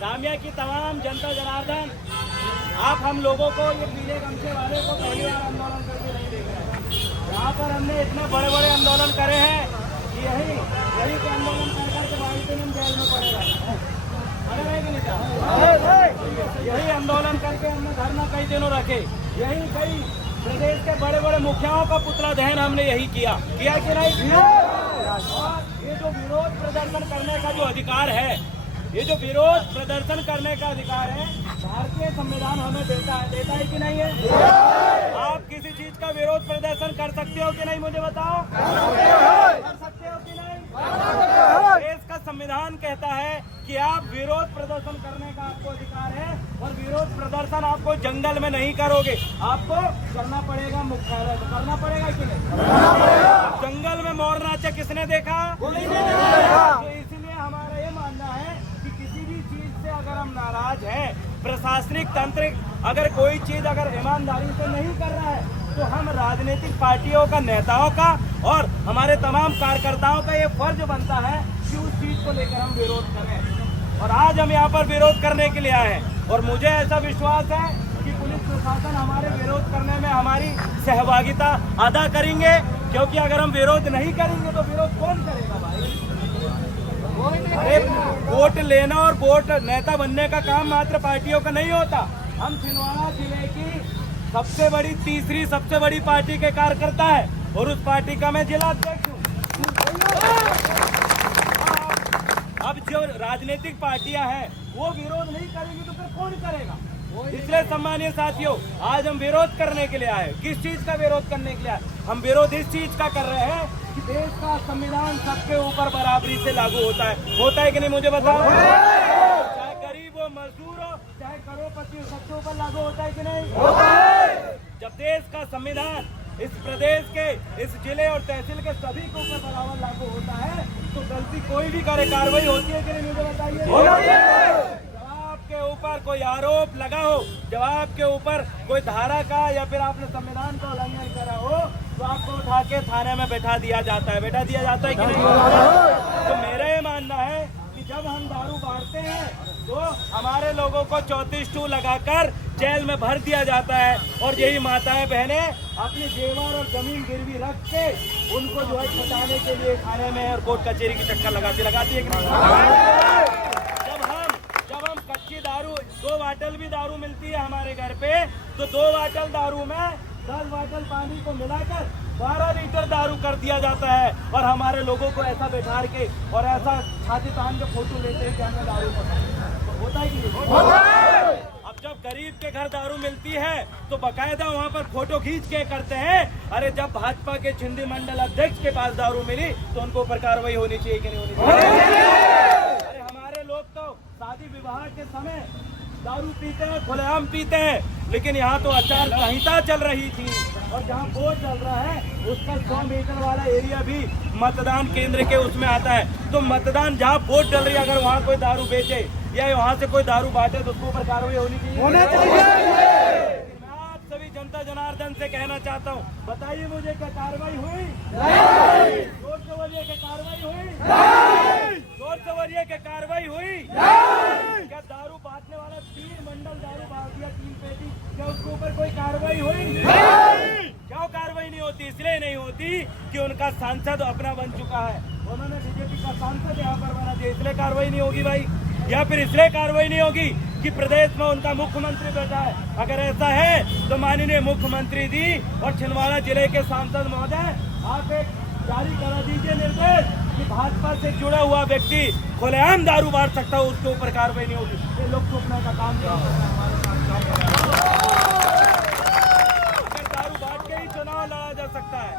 जामिया की तमाम जनता जनार्दन, आप हम लोगों को ये पीले गमछे वाले को पहली बार आंदोलन करके नहीं देख रहे हैं। यहाँ पर हमने इतने बड़े बड़े आंदोलन करे हैं कि यही के आंदोलन कर करके वाहिद जेल में पड़ेगा। यही आंदोलन करके हमने धरना कई दिनों रखे, यही कई प्रदेश के बड़े बड़े मुखियाओं का पुतला दहन हमने यही किया कि नहीं। और ये जो विरोध प्रदर्शन करने का जो अधिकार है, ये जो विरोध प्रदर्शन करने का अधिकार है, भारतीय संविधान हमें देता है कि नहीं है। आप किसी चीज का विरोध प्रदर्शन कर सकते हो कि नहीं, मुझे बताओ। कर सकते हो कि नहीं? देश का संविधान कहता है कि आप विरोध प्रदर्शन करने का आपको अधिकार है, और विरोध प्रदर्शन आपको जंगल में नहीं करोगे, आपको करना पड़ेगा मुख्यालय में। करना पड़ेगा कि नहीं? जंगल में मोर नाचे किसने देखा? तो इसलिए हमारा ये मानना है कि किसी भी चीज से अगर हम नाराज हैं, प्रशासनिक तंत्र अगर कोई चीज अगर ईमानदारी से नहीं कर रहा है, तो हम राजनीतिक पार्टियों का, नेताओं का और हमारे तमाम कार्यकर्ताओं का ये फर्ज बनता है कि उस चीज को लेकर हम विरोध करें। और आज हम यहाँ पर विरोध करने के लिए आए हैं, और मुझे ऐसा विश्वास है कि पुलिस प्रशासन हमारे विरोध करने में हमारी सहभागिता अदा करेंगे, क्योंकि अगर हम विरोध नहीं करेंगे तो विरोध कौन करेगा भाई? वोट लेना और वोट नेता बनने का काम मात्र पार्टियों का नहीं होता। हम छिंदवाड़ा जिले की तीसरी सबसे बड़ी पार्टी के कार्यकर्ता है, और उस पार्टी का मैं जिला अध्यक्ष हूँ। अब जो राजनीतिक पार्टियां हैं वो विरोध नहीं करेंगी तो फिर कौन करेगा? इसलिए सम्मानीय साथियों, आज हम विरोध करने के लिए आए। किस चीज का विरोध करने के लिए आए? हम विरोध इस चीज का कर रहे हैं कि देश का संविधान सबके ऊपर बराबरी से लागू होता है कि नहीं, मुझे बताओ। चाहे गरीब हो, मजदूर हो, चाहे करोड़पति हो, सबके ऊपर लागू होता है कि नहीं? जब देश का संविधान इस प्रदेश के, इस जिले और तहसील के सभी के ऊपर बराबर लागू होता है, तो गलती कोई भी करे, कार्रवाई होती है कि नहीं, मुझे बताइए। के ऊपर कोई आरोप लगा हो, जब आपके ऊपर कोई धारा का या फिर आपने संविधान का उल्लंघन करा हो, तो आपको उठा के थाने में बैठा दिया जाता है कि नहीं? तो मेरा ये मानना है कि जब हम दारू बांटते हैं तो हमारे लोगों को 34(2) लगाकर जेल में भर दिया जाता है, और यही माताएं बहनें अपनी जेवर और जमीन गिरवी रख के उनको जो है छुटाने के लिए थाने में और कोर्ट कचहरी की चक्कर लगाती है कि नहीं? कच्ची दारू 2 बाटल भी दारू मिलती है हमारे घर पे, तो 2 बाटल दारू में 10 बाटल पानी को मिलाकर 12 लीटर दारू कर दिया जाता है, और हमारे लोगों को ऐसा बैठा के और ऐसा छाती तान के फोटो लेते हैं कि हमें दारू होता है कि नहीं? अब जब गरीब के घर दारू मिलती है तो बकायदा वहाँ पर फोटो खींच के करते हैं। अरे जब भाजपा के छिंदी मंडल अध्यक्ष के पास दारू मिली तो उनको पर कार्रवाई होनी चाहिए कि नहीं होनी चाहिए? अरे हमारे लोग तो शादी विवाह के समय दारू पीते हैं, खुलेआम पीते हैं, लेकिन यहाँ तो आचार संहिता चल रही थी, और जहाँ वोट चल रहा है उसका 100 मीटर वाला एरिया भी मतदान केंद्र के उसमें आता है। तो मतदान जहाँ वोट चल रही है, अगर वहाँ कोई दारू बेचे या वहाँ से कोई दारू बांटे तो उसके ऊपर कार्रवाई होनी चाहिए। आप सभी जनता जनार्दन से कहना चाहता हूँ, बताइए मुझे, क्या कार्रवाई हुई? जोर से बोलिए, क्या कार्रवाई हुई? जोर से बोलिए, क्या कार्रवाई हुई? क्या दारू बांटने वाला 3 मंडल दारू बांट दिया, 3 पेटी, क्या उसके ऊपर कोई कार्रवाई हुई? क्यों कार्रवाई नहीं होती? इसलिए नहीं होती कि उनका सांसद अपना बन चुका है, उन्होंने बीजेपी का सांसद यहाँ पर बना दिया, इसलिए कार्रवाई नहीं होगी भाई। या फिर इसलिए कार्रवाई नहीं होगी कि प्रदेश में उनका मुख्यमंत्री बैठा है। अगर ऐसा है तो माननीय मुख्यमंत्री जी और छिंदवाड़ा जिले के सांसद महोदय, आप एक जारी करा दीजिए निर्देश कि भाजपा से जुड़ा हुआ व्यक्ति खुलेआम दारू बांट सकता हो, उसके ऊपर कार्रवाई नहीं होगी। ये लोग थूकने का काम नहीं है। अगर दारू बांट के ही चुनाव लड़ा जा सकता है,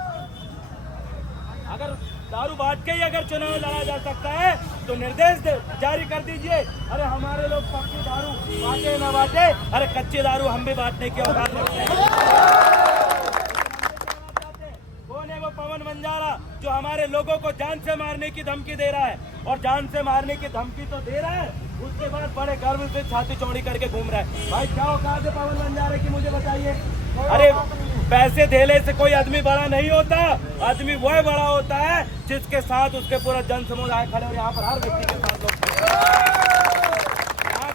अगर दारू बांट के ही अगर चुनाव लड़ा जा सकता है तो निर्देश जारी कर दीजिए। अरे हमारे लोग पक्की दारू बांटे न बांटे, अरे कच्चे दारू हम भी बांटने की औकात रखते हैं। कौन है वो पवन बंजारा जो हमारे लोगों को जान से मारने की धमकी दे रहा है, और जान से मारने की धमकी तो दे रहा है, उसके बाद बड़े गर्व से छाती चौड़ी करके घूम रहा है। भाई क्या औकात है पवन बंजारे की, मुझे बताइए। अरे पैसे धेले से कोई आदमी बड़ा नहीं होता, आदमी वह बड़ा होता है जिसके साथ उसके पूरा जन समुदाय खड़े, और यहाँ पर हर व्यक्ति के साथ लोग। यहाँ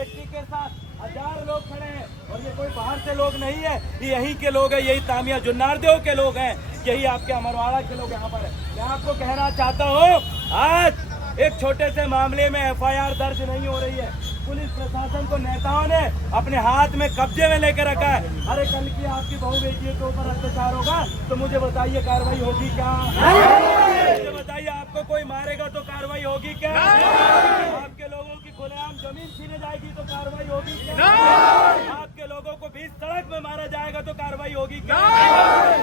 व्यक्ति के साथ 1000 लोग खड़े हैं और ये कोई बाहर से लोग नहीं है, ये यहीं के लोग हैं, यही तामिया जुन्नारदेव के लोग हैं, यही आपके अमरवाड़ा के लोग यहाँ पर है। मैं आपको कहना चाहता हूँ, आज एक छोटे से मामले में FIR दर्ज नहीं हो रही है। पुलिस प्रशासन को नेताओं ने अपने हाथ में कब्जे में लेकर रखा है। अरे कल की आपकी बहू बेटियों के ऊपर अत्याचार होगा तो मुझे बताइए कार्रवाई होगी क्या? मुझे बताइए, आपको कोई मारेगा तो कार्रवाई होगी क्या? आपके लोगों की खुलेआम जमीन छीने जाएगी तो कार्रवाई होगी क्या? आपके लोगों को बीच सड़क में मारा जाएगा तो कार्रवाई होगी क्या?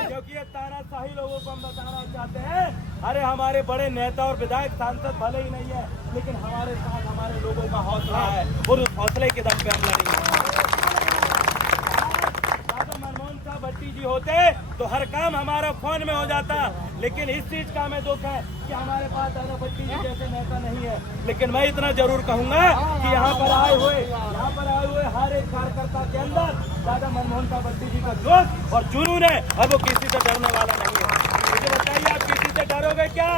क्योंकि ये तानाशाही लोगों को हम बताना चाहते हैं, अरे हमारे बड़े नेता और विधायक सांसद भले ही नहीं है, लेकिन हमारे साथ हमारे लोगों का हौसला है और उस हौसले के दम पे हम लड़ेंगे। मनमोहन साहब भट्टी जी होते तो हर काम हमारा फोन में हो जाता, लेकिन इस चीज का हमें दुख है कि हमारे पास दादा भट्टी जी जैसे नेता नहीं है। लेकिन मैं इतना जरूर कहूंगा कि यहाँ पर आए हुए हर एक कार्यकर्ता के अंदर दादा मनमोहन साहब भट्टी जी का जोश और जुनून है, और वो किसी से डरने वाला नहीं है। मुझे बताइए, आप किसी से डरोगे क्या?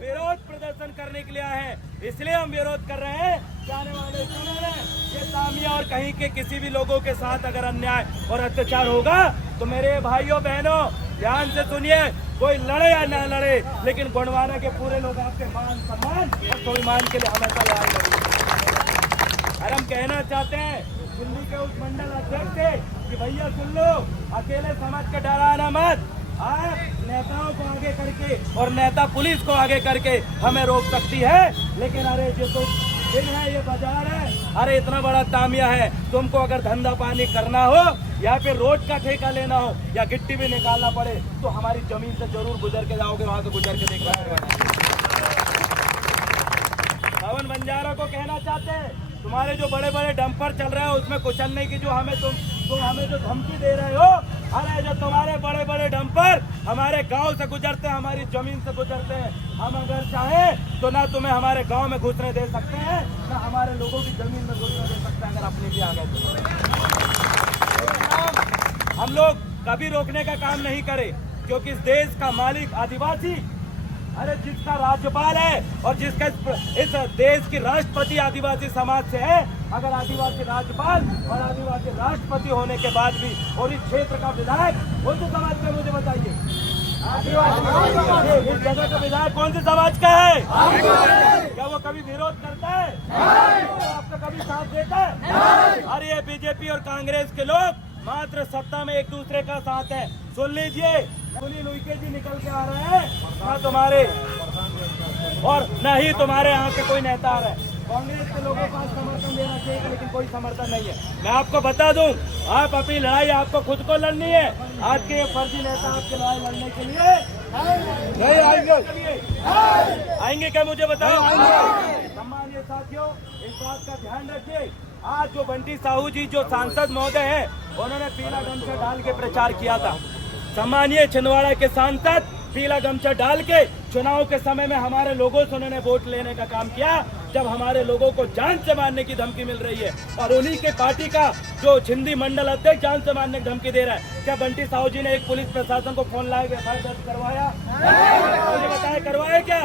विरोध प्रदर्शन करने के लिए आए हैं, इसलिए हम विरोध कर रहे हैं। आने वाले समय में ये तामिया और कहीं के किसी भी लोगों के साथ अगर अन्याय और अत्याचार होगा तो मेरे भाइयों बहनों ध्यान से सुनिए, कोई लड़े या ना लड़े, लेकिन गोंडवाना के पूरे लोग आपके मान सम्मान और स्वाभिमान के लिए हमेशा लड़ाई लड़ेंगे। और हम कहना चाहते हैं दिल्ली के उस मंडल अध्यक्ष से कि भैया सुन लो, अकेले समाज का डराना मत, आप नेताओं को आगे करके और नेता पुलिस को आगे करके हमें रोक सकती है, लेकिन अरे जो तो दिन है, ये बाजार है, अरे इतना बड़ा तामिया है, तुमको अगर धंधा पानी करना हो या फिर रोड का ठेका लेना हो या गिट्टी भी निकालना पड़े तो हमारी जमीन से जरूर गुजर के जाओगे, वहां से गुजर के देखना पड़ेगा। पवन बंजारा को कहना चाहते हैं, तुम्हारे जो बड़े बड़े डंपर चल रहे हैं उसमें कुचलने की जो हमें हमें जो धमकी दे रहे हो, अरे जो तुम्हारे बड़े बड़े डंपर हमारे गांव से गुजरते हैं, हमारी जमीन से गुजरते हैं, हम अगर चाहें तो ना तुम्हें हमारे गांव में घुसने दे सकते हैं, ना हमारे लोगों की जमीन में घुसने दे सकते हैं, अगर अपने लिए आ गए तो। हम लोग कभी रोकने का काम नहीं करें, क्योंकि इस देश का मालिक आदिवासी, अरे जिसका राज्यपाल है और जिसका इस देश की राष्ट्रपति आदिवासी समाज से है, अगर आदिवासी राज्यपाल और आदिवासी राष्ट्रपति होने के बाद भी और इस क्षेत्र का विधायक कौन से समाज का, मुझे बताइए, आदिवासी इस जगह का विधायक कौन से समाज का है? क्या वो कभी विरोध करता है? तो आपका कभी साथ देता है? अरे ये बीजेपी और कांग्रेस के लोग मात्र सत्ता में एक दूसरे का साथ है। सुन लीजिए, सुनील उइके जी निकल के आ रहे हैं, ना तुम्हारे और न ही तुम्हारे यहाँ के कोई नेता आ रहा है। कांग्रेस के लोगों को समर्थन देना चाहिए, लेकिन कोई समर्थन नहीं है। मैं आपको बता दूं, आप अपनी लड़ाई आपको खुद को लड़नी है। आज के ये फर्जी नेता आपकी लड़ाई लड़ने के लिए नहीं आएंगे क्या, मुझे बताओ? सम्मानीय साथियों, इस बात का ध्यान रखिए, आज जो बंटी साहू जी जो सांसद महोदय हैं, उन्होंने पीला गमछा डाल के प्रचार किया था। सम्मानीय छिंदवाड़ा के सांसद पीला गमछा डाल के चुनाव के समय में हमारे लोगों से उन्होंने वोट लेने का काम किया, जब हमारे लोगों को जान से मारने की धमकी मिल रही है। और उन्हीं के पार्टी का जो छिंदी मंडल अध्यक्ष जान से मारने की धमकी दे रहा है। क्या बंटी साहू जी ने एक पुलिस प्रशासन को फोन लाए FIR दर्ज करवाया? मुझे बताया, करवाया क्या?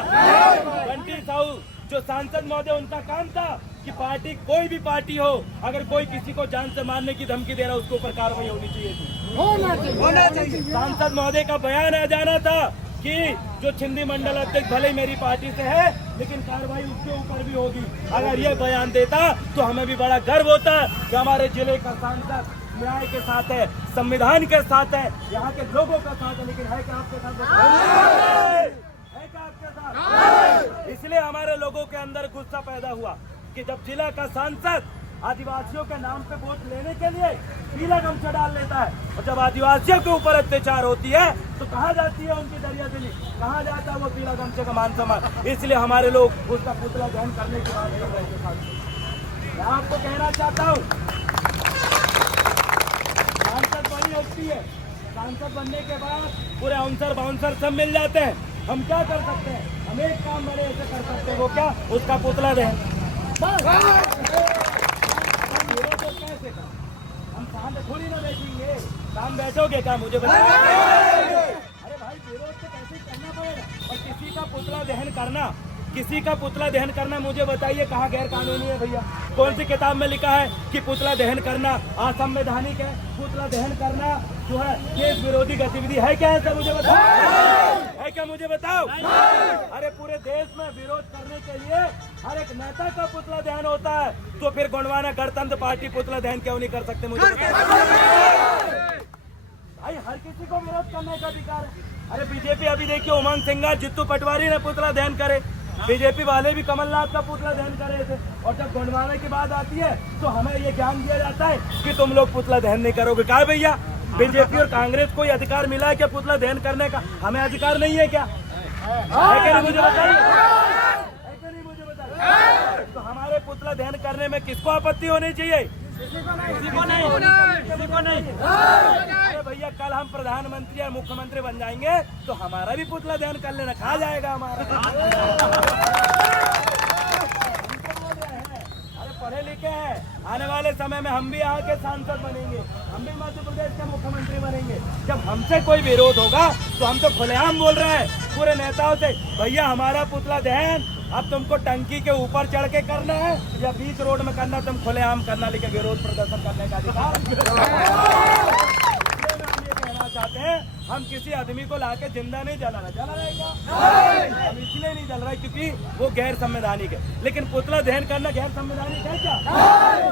बंटी साहू जो सांसद महोदय, उनका काम था कि पार्टी, कोई भी पार्टी हो, अगर कोई किसी को जान से मारने की धमकी दे रहा है उसके ऊपर कार्रवाई होनी चाहिए थी, होना चाहिए। सांसद महोदय का बयान आ जाना था कि जो छिंदी मंडल अध्यक्ष भले मेरी पार्टी से है, लेकिन कार्रवाई उसके ऊपर भी होगी। अगर ये बयान देता तो हमें भी बड़ा गर्व होता कि हमारे जिले का सांसद न्याय के साथ है, संविधान के साथ है, यहाँ के लोगों का साथ है। लेकिन है क्या आपके साथ? इसलिए हमारे लोगों के अंदर गुस्सा पैदा हुआ कि जब जिला का सांसद आदिवासियों के नाम पे वोट लेने के लिए पीला गमछा डाल लेता है, और जब आदिवासियों के ऊपर अत्याचार होती है तो कहाँ जाती है उनकी दरियादिली, कहाँ जाता है वो पीला गमछे का मान सम्मान। इसलिए हमारे लोग उसका पुतला दहन करने की बात कर रहे थे। मैं आपको कहना चाहता हूँ, सांसद बनी होती है, सांसद बनने के बाद पूरे आउंसर बाउंसर सब मिल जाते हैं। हम क्या कर सकते हैं? हम एक काम बड़े ऐसे कर सकते हैं, वो क्या? उसका पुतला दहन। हम शांत थोड़ी ना बैठेंगे, शाम बैठोगे क्या, मुझे बताओ? अरे भाई, विरोध तो कैसे करना पड़ेगा। और किसी का पुतला दहन करना किसी का पुतला दहन करना मुझे बताइए कहाँ गैर कानूनी है भैया? कौन सी किताब में लिखा है कि पुतला दहन करना असंवैधानिक है? पुतला दहन करना जो है देश विरोधी गतिविधि है क्या? ऐसा मुझे बताओ, है क्या? मुझे बताओ। अरे पूरे देश में विरोध करने के लिए हर एक नेता का पुतला दहन होता है, तो फिर गोंडवाना गणतंत्र पार्टी पुतला दहन क्यों नहीं कर सकते? मुझे भाई हर किसी को विरोध करने का अधिकार है। अरे बीजेपी अभी देखिए उमंग सिंगार, जित्तू पटवारी ने पुतला दहन करे, बीजेपी वाले भी कमलनाथ का पुतला दहन कर रहे थे। और जब गोंडवाना की बात आती है तो हमें ये ज्ञान दिया जाता है कि तुम लोग पुतला दहन नहीं करोगे। कहा भैया बीजेपी और कांग्रेस को अधिकार मिला है क्या पुतला दहन करने का? हमें अधिकार नहीं है क्या? है क्या? नहीं मुझे बताइए, है क्या? नहीं मुझे बताइए। तो हमारे पुतला दहन करने में किसको आपत्ति होनी चाहिए? किसी को नहीं, किसी को नहीं। अरे भैया कल हम प्रधानमंत्री और मुख्यमंत्री बन जाएंगे तो हमारा भी पुतला दहन कर लेना, खा जाएगा हमारा। अरे पढ़े लिखे हैं, आने वाले समय में हम भी यहाँ के सांसद बनेंगे, हम भी मध्य प्रदेश के मुख्यमंत्री बनेंगे। जब हमसे कोई विरोध होगा तो हम तो खुलेआम बोल रहे हैं पूरे नेताओं से, भैया हमारा पुतला दहन अब तुमको टंकी के ऊपर चढ़ के करना है या बीच रोड में करना, तुम खुलेआम करना, लेकिन विरोध प्रदर्शन करने का अधिकार। हम ये कहना चाहते हैं, हम किसी आदमी को लाके जिंदा नहीं जलाना, जला रहेगा हम इसलिए नहीं जल रहा क्योंकि वो गैर संवैधानिक है। लेकिन पुतला दहन करना गैर संवैधानिक है क्या?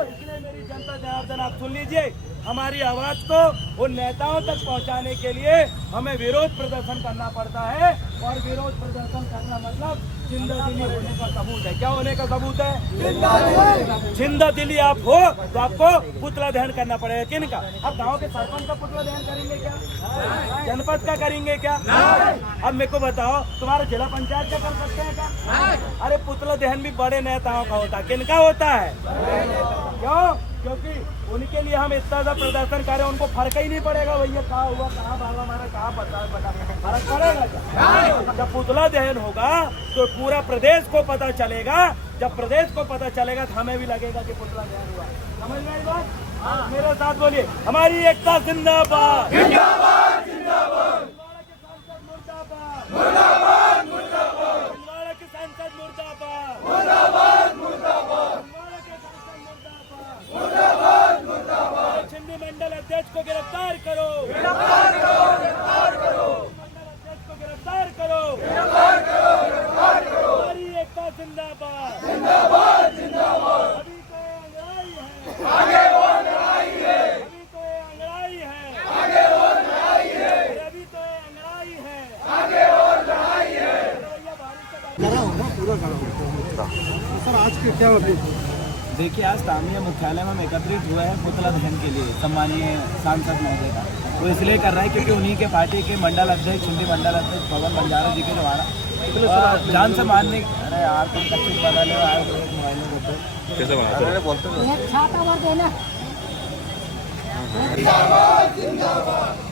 इसलिए मेरी जनता जनार्दन आप सुन लीजिए, हमारी आवाज को उन नेताओं तक पहुंचाने के लिए हमें विरोध प्रदर्शन करना पड़ता है। और विरोध प्रदर्शन करना मतलब जिंदा-दिली होने का सबूत है। क्या होने का सबूत है? जिंदा-दिली आप हो तो आपको पुतला दहन करना पड़ेगा। किनका? अब गांव के सरपंच का पुतला दहन करेंगे क्या? जनपद का करेंगे क्या? अब मेरे को बताओ, तुम्हारे जिला पंचायत का कर सकते हैं क्या? अरे पुतला दहन भी बड़े नेताओं का होता है। किनका होता है? क्यों? क्योंकि उनके लिए हम इतना सा प्रदर्शन करें, उनको फर्क ही नहीं पड़ेगा भैया कहाँ हुआ, कहाँ भागा मारा, कहाँ पता फर्क पड़ेगा क्या? जब पुतला दहन होगा तो पूरा प्रदेश को पता चलेगा। जब प्रदेश को पता चलेगा तो हमें भी लगेगा कि पुतला दहन हुआ। समझ में आई बात? मेरे साथ बोलिए, हमारी एकता जिंदाबाद, जिंदाबाद, जिंदाबाद। मुर्दाबाद, मुर्दाबाद, मुर्दाबाद। छिंदवाड़ा के सांसद मुर्दाबाद, मुर्दाबाद, मुर्दाबाद। मुर्दाबाद, मुर्दाबाद। छिंदी मंडल अध्यक्ष को गिरफ्तार करो, गिरफ्तार करो, गिरफ्तार करो। मंडल अध्यक्ष को गिरफ्तार करो, गिरफ्तार करो, गिरफ्तार करो। हमारी एकता जिंदाबाद, जिंदाबाद, जिंदाबाद। अभी तो अंगड़ाई है, आगे वो लड़ाई है। अभी तो अंगड़ाई है, आगे वो लड़ाई है। अभी तो अंगड़ाई है, आगे और लड़ाई है। सर आज के क्या होते? देखिए आज स्थानीय मुख्यालय में हम एकत्रित हुए हैं पुतला दहन के लिए सम्मानीय सांसद महोदय का। वो इसलिए कर रहा है क्योंकि उन्हीं के पार्टी के मंडल अध्यक्ष, हिंदी मंडल अध्यक्ष पवन बंजारा जी के द्वारा जान से मारने। अरे यार तुम कच्ची बदले आए तो एक मोबाइल में कैसे बनाते बोलते एक छाता और देना। जिंदाबाद, जिंदाबाद।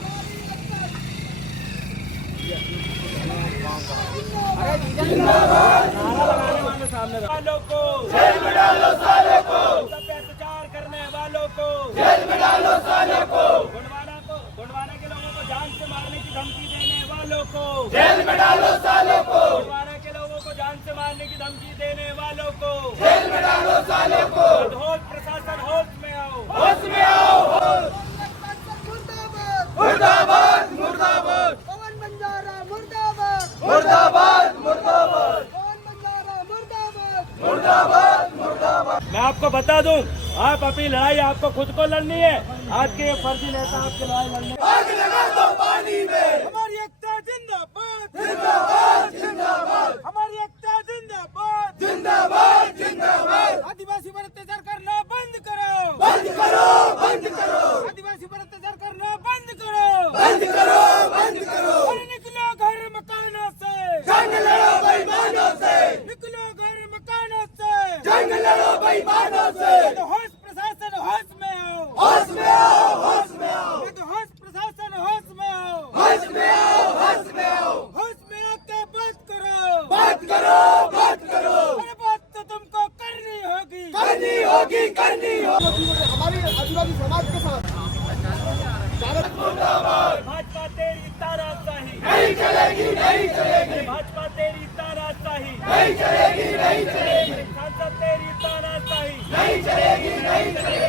सामने वालों को जेल में डालो, सालों को अत्याचार करने वालों को जेल में डालो, सालों को गोंडवाना के लोगों को जान से मारने की धमकी देने वालों को जेल में डालो, सालों को गोंडवाना के लोगों को जान से मारने की धमकी देने वालों को जेल में डालो, सालों को। होश प्रशासन, होश में आओ, होश में आओ। मुर्दाबाद, मुर्दाबाद। पवन बंजारा मुर्दाबाद, मुर्दाबाद, मुर्दाबाद। पवन बंजारा मुर्दाबाद, मुर्दाबाद, मुर्दाबाद। मैं आपको बता दूं, आप अपनी लड़ाई आपको खुद को लड़नी है। आज के फर्जी नेता आपकी लड़ाई लड़ने आग लगा दो पानी में। हमारी एकता जिंदाबाद, जिंदाबाद, जिंदाबाद। हमारी एकता जिंदाबाद, जिंदाबाद, जिंदाबाद। आदिवासी पर अत्याचार करना बंद करो, बंद करो, बंद करो। आदिवासी पर अत्याचार करना बंद करो, बंद करो, बंद करो। और निकलो घर मकानों से, जंग लड़ो बेईमानों से। निकलो घर मकानों से, जंग लड़ो बेईमानों से। तो होश प्रशासन, होश में आओ, होश में आओ, होश में आओ। तो होश प्रशासन, होश में आओ, होश में आओ, होश में आओ। होश में आके बात करो, बात करो, बात करो। अरे बात तो तुमको करनी होगी, करनी होगी, करनी होगी। हमारी आदिवासी समाज के साथ भाजपा तेरी तानाशाही नहीं चलेगी, नहीं चलेगी। भाजपा तेरी तानाशाही तानाशाही नहीं चलेगी, नहीं चलेगी। सांसद तेरी तानाशाही नहीं चलेगी, नहीं चलेगी।